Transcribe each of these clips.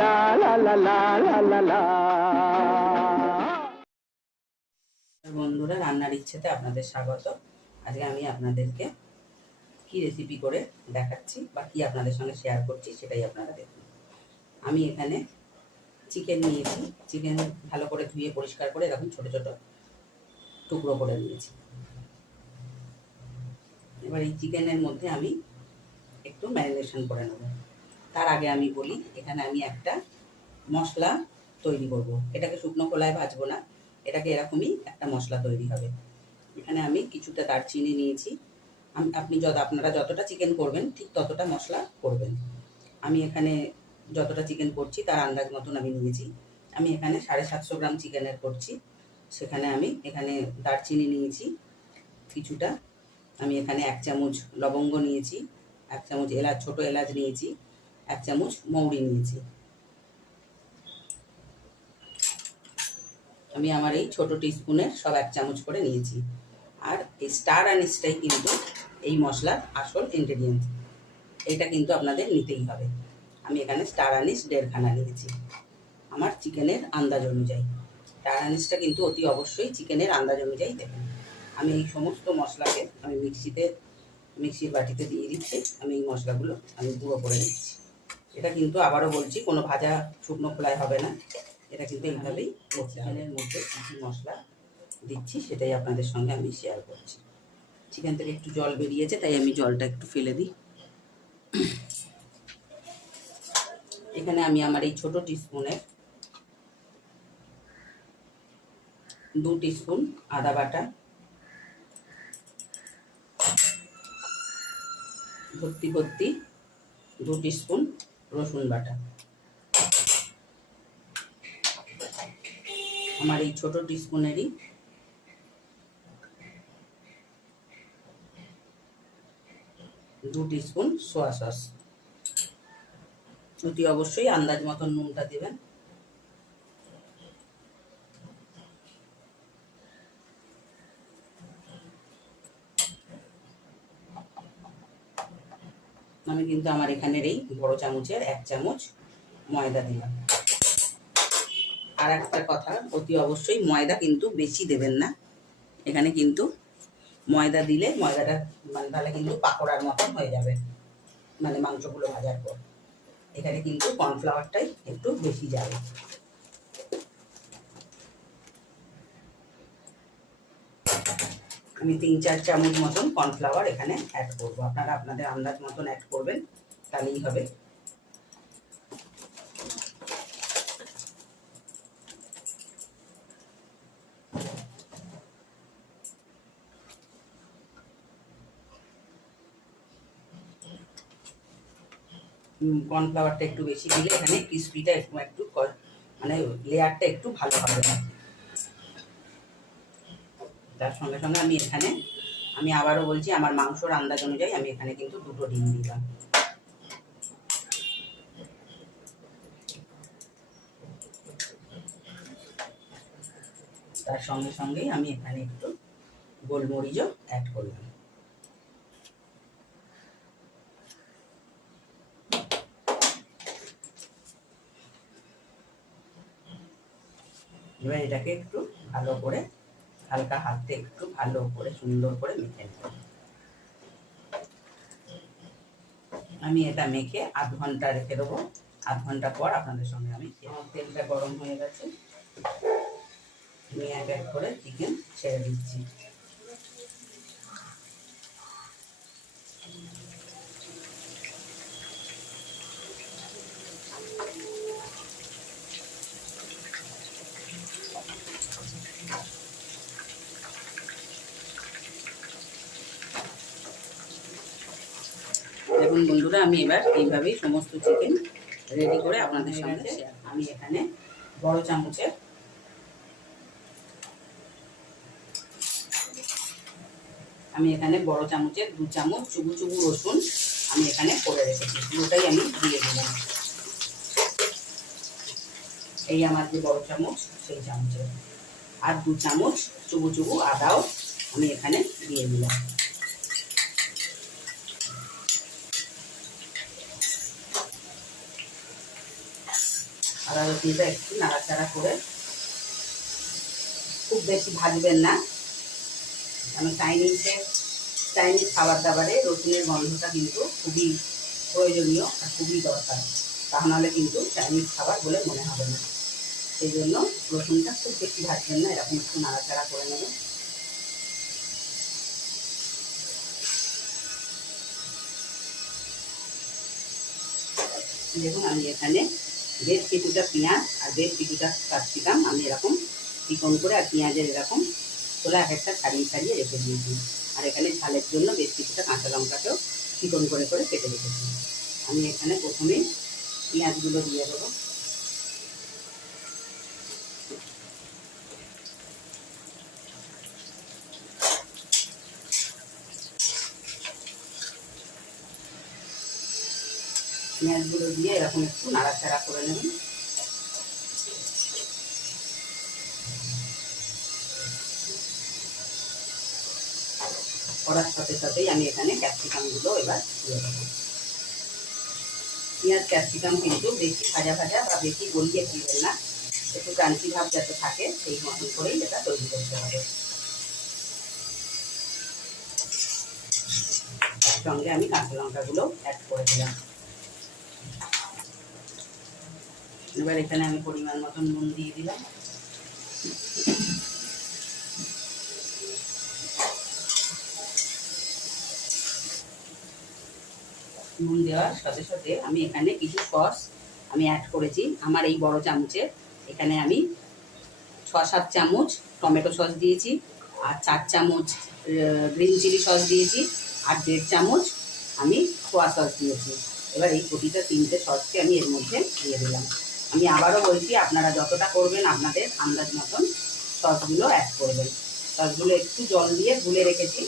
লা লা লা লা লা লা লা। বন্ধুরা, রান্নার ইচ্ছেতে আপনাদের স্বাগত। আজকে আমি আপনাদেরকে কি রেসিপি করে দেখাচ্ছি বা কি আপনাদের সঙ্গে শেয়ার করছি সেটাই আপনারা দেখুন। আমি এখানে চিকেন নিয়েছি। চিকেন ভালো করে ধুয়ে পরিষ্কার করে এরকম ছোট ছোট টুকরো করে নিয়েছি। এবার এই চিকেনের মধ্যে আমি একটু ম্যারিনেশন করে নেব। তার আগে আমি বলি, এখানে আমি একটা মশলা তৈরি করব। এটাকে শুকনো খোলায় ভাজবো না, এটাকে এরকমই একটা মশলা তৈরি হবে। এখানে আমি কিছুটা দারচিনি নিয়েছি। আপনারা যতটা চিকেন করবেন ঠিক ততটা মশলা করবেন। আমি এখানে যতটা চিকেন করছি তার আন্দাজ মতন আমি নিয়েছি। আমি এখানে 750 গ্রাম চিকেনের করছি। সেখানে আমি এখানে দারচিনি নিয়েছি কিছুটা। আমি এখানে 1 চামচ লবঙ্গ নিয়েছি, 1 চামচ এলাচ, ছোটো এলাচ নিয়েছি, 1 চামচ মৌরি নিয়েছি। আমি আমার এই ছোটো টিস্পুনের সব 1 চামচ করে নিয়েছি। আর এই স্টার আনিসটাই কিন্তু এই মশলার আসল ইনগ্রেডিয়েন্ট। এটা কিন্তু আপনাদের নিতেই হবে। আমি এখানে স্টার আনিস 1.5 খানা নিয়েছি আমার চিকেনের আন্দাজ অনুযায়ী। স্টার আনিসটা কিন্তু অতি অবশ্যই চিকেনের আন্দাজ অনুযায়ী দেবেন। আমি এই সমস্ত মশলাকে আমি মিক্সির বাটিতে দিয়ে দিচ্ছি। আমি এই মশলাগুলো আমি গুঁড়ো করে নিচ্ছি। এটা কিন্তু আবারও বলছি, কোনো ভাজা শুকনো খোলায় হবে না। এটা কিন্তু এইভাবেই চিকেনের মধ্যে কী কী মশলা দিচ্ছি সেটাই আপনাদের সঙ্গে আমি শেয়ার করছি। চিকেন থেকে একটু জল বেরিয়েছে, তাই আমি জলটা একটু ফেলে দিই। এখানে আমি আমার এই ছোটো টিস্পুনের 2 টিস্পুন আদা বাটা, ভর্তি 2 টিস্পুন রসুন বাটা, আমার এই ছোটো টিস্পুনেরই 2 টিস্পুন সোয়া সস। অতি অবশ্যই আন্দাজ মতন নুনটা দেবেন। আমি কিন্তু আমার এখানের এই বড় চামচের 1 চামচ ময়দা দিলাম। আর একটা কথা, অতি অবশ্যই ময়দা কিন্তু বেশি দেবেন না। এখানে কিন্তু ময়দা দিলে ময়দাটা তাহলে কিন্তু পাকোড়ার মতন হয়ে যাবে, মাংসগুলো ভাজার পর। এখানে কিন্তু কর্নফ্লাওয়ারটাই একটু বেশি যাবে। আমি 3-4 চামচ মতন কর্নফ্লাওয়ার এখানে অ্যাড করবো। আপনারা আপনাদের আন্দাজ মতন অ্যাড করবেন, তাহলেই হবে। কর্নফ্লাওয়ারটা একটু বেশি দিলে এখানে ক্রিস্পিটা একটু লেয়ারটা একটু ভালো হবে। তার সঙ্গে সঙ্গে আমি এখানে আবারও বলছি, আমার মাংসর আন্দাজ অনুযায়ী আমি এখানে কিন্তু 2টো ডিম দিলাম। তার সঙ্গে সঙ্গেই আমি এখানে একটু গোলমরিচও অ্যাড করলাম। এবার এটাকে একটু ভালো করে হালকা হাতে একটু ভালো করে সুন্দর করে মেখে নেব। আমি এটা মেখে আধ ঘন্টা রেখে দেবো। আধ ঘন্টা পর আপনাদের সঙ্গে আমি তেলটা গরম হয়ে গেছে, আমি এক এক করে চিকেন ছেড়ে দিচ্ছি। দেখুন বন্ধুরা, আমি এবার এইভাবেই সমস্ত চিকেন রেডি করে আপনাদের সঙ্গে শেয়ার। আমি এখানে বড় চামচের আমি এখানে বড় চামচের 2 চামচ চুবু চুবু রসুন আমি এখানে করে রেখেছি, পুরোটাই আমি দিয়ে দিলাম। এই আমার যে বড় চামচ সেই চামচের। আর 2 চামচ চুবু চুবু আদাও আমি এখানে দিয়ে দিলাম। আদা রসুনটা একটু নাড়াচাড়া করে, খুব বেশি ভাজবেন না, কারণ চাইনিজ খাবার দাবারে রসুনের গন্ধটা কিন্তু খুবই প্রয়োজনীয় আর খুবই দরকার, তা নাহলে কিন্তু চাইনিজ খাবার বলে মনে হবে না। সেই জন্য রসুনটা খুব বেশি ভাজবেন না, এরকম একটু নাড়াচাড়া করে নেবেন। দেখুন আমি এখানে বেশ কিছুটা পেঁয়াজ আর বেশ কিছুটা ক্যাপসিকাম আমি এরকম চিকন করে, আর পেঁয়াজের এরকম তোলা এক একটা ছাড়িয়ে ছাড়িয়ে রেখে দিয়েছি। আর এখানে ঝালের জন্য বেশ কিছুটা কাঁচা লঙ্কাকেও চিকন করে করে কেটে রেখেছি। আমি এখানে প্রথমে পেঁয়াজগুলো দিয়ে দেবো। পেঁয়াজগুলো দিয়ে এরকম একটু নাড়াচাড়া করে নেবেন। করার সাথে সাথেই আমি এখানে ক্যাপসিকামগুলো এবার দিয়ে দেবো। পেঁয়াজ ক্যাপসিকাম কিন্তু বেশি ভাজা ভাজা বা বেশি গলিয়ে দিবেন না, একটু ক্রাঞ্চি ভাব যাতে থাকে সেই মতন করেই এটা তৈরি করতে হবে। তার সঙ্গে আমি কাঁচা লঙ্কাগুলো অ্যাড করে দিলাম। এবার এখানে আমি পরিমাণ মতন নুন দিয়ে দিলাম। নুন দেওয়ার সাথে সাথে আমি এখানে কিছু সস আমি অ্যাড করেছি। আমার এই বড় চামচে এখানে আমি 6-7 চামচ টমেটো সস দিয়েছি, আর 4 চামচ গ্রিন চিলি সস দিয়েছি, আর 1.5 চামচ আমি সোয়া সস দিয়েছি। এবার এই প্রতিটা 3টে সসকে আমি এর মধ্যে দিয়ে দিলাম। আমি আবারও বলছি, আপনারা যতটা করবেন আপনাদের আন্দাজ মতন সসগুলো অ্যাড করবেন। সসগুলো একটু জল দিয়ে গুলে রেখেছি।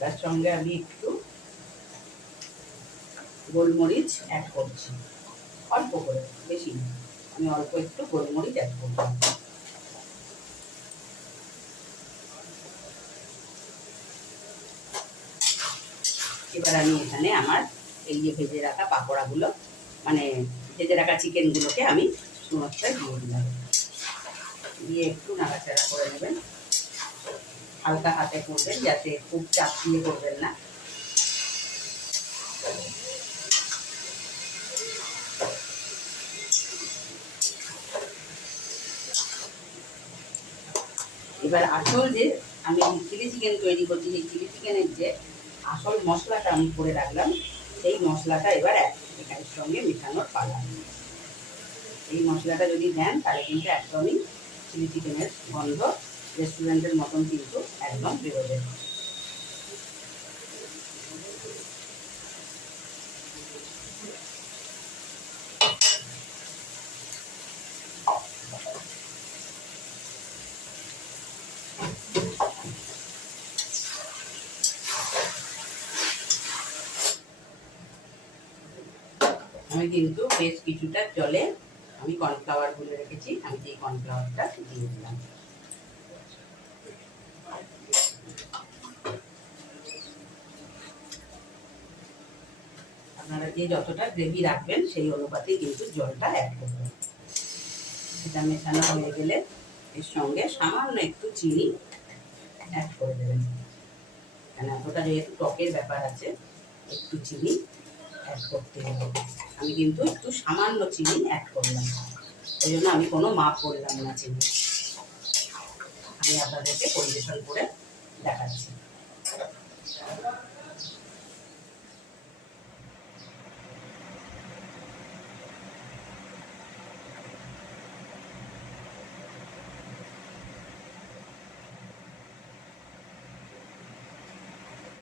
তার সঙ্গে আমি একটু গোলমরিচ অ্যাড করছি, অল্প করে, বেশি না, আমি অল্প একটু গোলমরিচ অ্যাড করছি। এবার আমি এখানে আমার এই যে ভেজে রাখা পাকোড়াগুলো, মানে ভেজে রাখা চিকেনগুলোকে আমি সমস্তটাই দিয়ে দিলাম। দিয়ে একটু নাড়াচাড়া করে নেবেন, হালকা হাতে করবেন, যাতে খুব চাপ দিয়ে করবেন না। এবার আসল যে আমি চিলি চিকেন তৈরি করছি, সেই চিলি চিকেনের যে আসল মশলাটা আমি করে রাখলাম, সেই মশলাটা এবার এখানের সঙ্গে মেশানোর পালা। এই মশলাটা যদি দেন তাহলে কিন্তু একদমই চিলি চিকেনের গন্ধ রেস্টুরেন্টের মতন কিন্তু একদম বেরোবে। আমি কিন্তু বেশ কিছুটা জলে আমি কর্নফ্লাওয়ার গুলে রেখেছি, আমি এই কর্নফ্লাওয়ারটা দিয়ে দিলাম। আপনারা যে যতটা গ্রেভি রাখবেন সেই অনুপাতে কিন্তু জলটা অ্যাড করবেন। এটা মেশানো হয়ে গেলে এর সঙ্গে সামান্য একটু চিনি অ্যাড করে দেবেন, কারণ এতটা যেহেতু টকের ব্যাপার আছে একটু চিনি অ্যাড করতে হবে। আমি কিন্তু একটু সামান্য চিনি অ্যাড করলাম, এই জন্য আমি কোনো মাপ করলাম না চিনি। আমি আপনাদেরকে পরিবেশন করে